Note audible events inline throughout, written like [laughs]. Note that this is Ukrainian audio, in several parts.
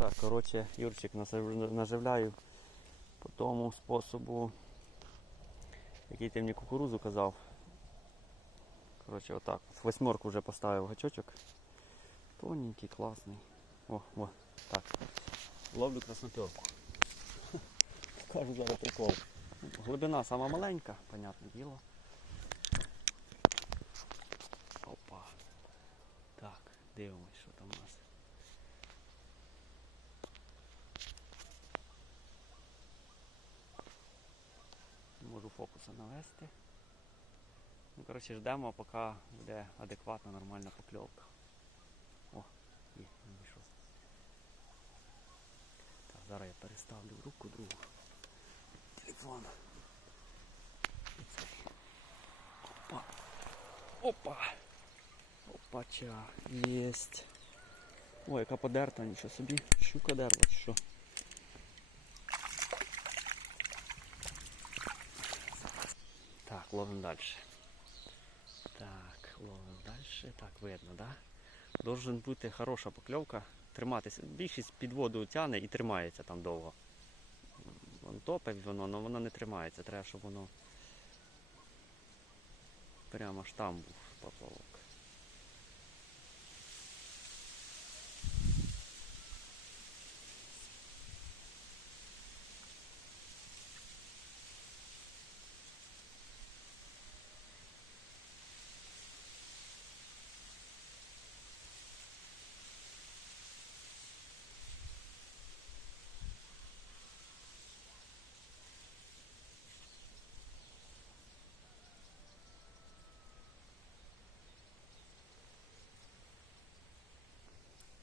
Так, коротше, Юрчик наживляю по тому способу, який ти мені кукурузу казав. Коротше, отак. Восьмерку вже поставив гачочок. Тоненький, класний. О, о, так. Ловлю красноперку. [laughs] Кажу зараз прикол. Глибина сама маленька, понятне діло. Опа. Так, дивимось, що там у нас. Не Можу фокуса навести. Ну, коротше, ждемо, поки буде адекватна, нормальна покльовка. О, є, вийшов. Так, зараз я переставлю руку другу. Телефон. Цей. Опа. Опа. Опача. Єсть. Ой, яка подерта, нічого собі. Щука дерла чи що. Так, ловим далі. Так, ловим далі. Так, видно, да? Должен бути хороша покльовка. Триматися. Більшість під воду тягне і тримається там довго. Вон топить воно, але воно не тримається. Треба, щоб воно прямо ж там був поплавок.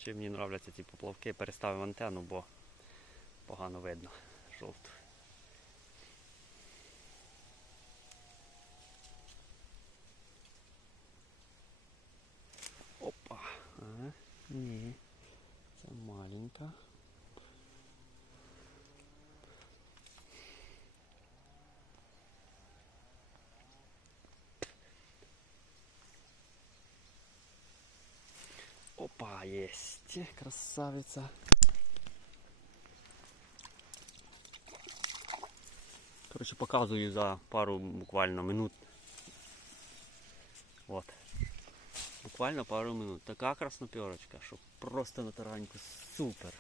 Чи мені подобаються ці поплавки, переставив антенну, бо погано видно жовту. Опа. Ага. Ні. Це маленька. Опа, есть. Красавица. Короче, показую за пару буквально минут. Вот. Буквально пару минут. Така красноперочка, що просто на тараньку супер.